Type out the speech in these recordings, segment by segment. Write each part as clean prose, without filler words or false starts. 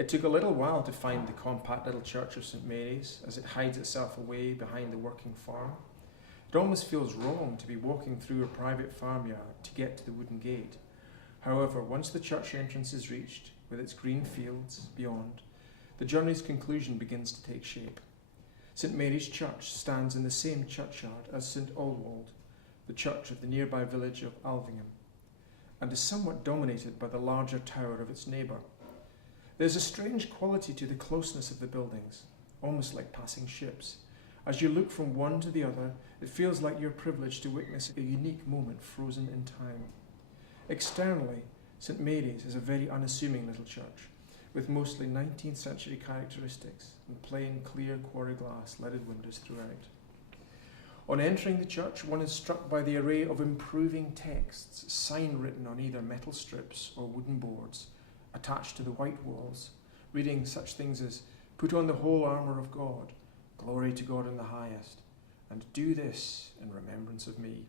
It took a little while to find the compact little church of St Mary's as it hides itself away behind the working farm. It almost feels wrong to be walking through a private farmyard to get to the wooden gate. However, once the church entrance is reached, with its green fields beyond, the journey's conclusion begins to take shape. St Mary's Church stands in the same churchyard as St Aldwald, the church of the nearby village of Alvingham, and is somewhat dominated by the larger tower of its neighbour. There's a strange quality to the closeness of the buildings, almost like passing ships. As you look from one to the other, it feels like you're privileged to witness a unique moment frozen in time. Externally, St Mary's is a very unassuming little church, with mostly 19th century characteristics and plain, clear quarry glass leaded windows throughout. On entering the church, one is struck by the array of improving texts, sign written on either metal strips or wooden boards, attached to the white walls, reading such things as, "Put on the whole armour of God, glory to God in the highest, and do this in remembrance of me."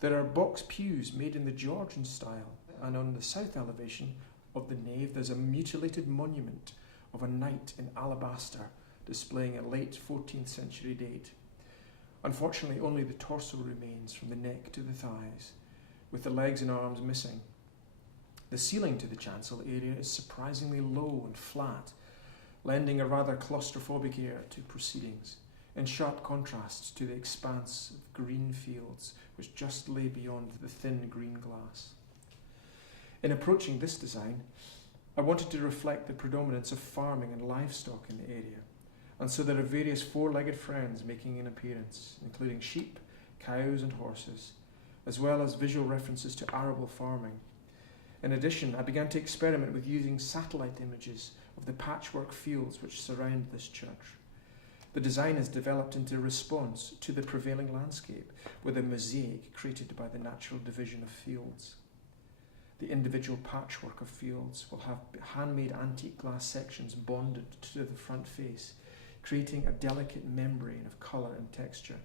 There are box pews made in the Georgian style, and on the south elevation of the nave there's a mutilated monument of a knight in alabaster displaying a late 14th century date. Unfortunately, only the torso remains from the neck to the thighs, with the legs and arms missing. The ceiling to the chancel area is surprisingly low and flat, lending a rather claustrophobic air to proceedings, in sharp contrast to the expanse of green fields which just lay beyond the thin green glass. In approaching this design, I wanted to reflect the predominance of farming and livestock in the area, and so there are various four-legged friends making an appearance, including sheep, cows and horses, as well as visual references to arable farming. In addition, I began to experiment with using satellite images of the patchwork fields which surround this church. The design is developed into response to the prevailing landscape, with a mosaic created by the natural division of fields. The individual patchwork of fields will have handmade antique glass sections bonded to the front face, creating a delicate membrane of colour and texture.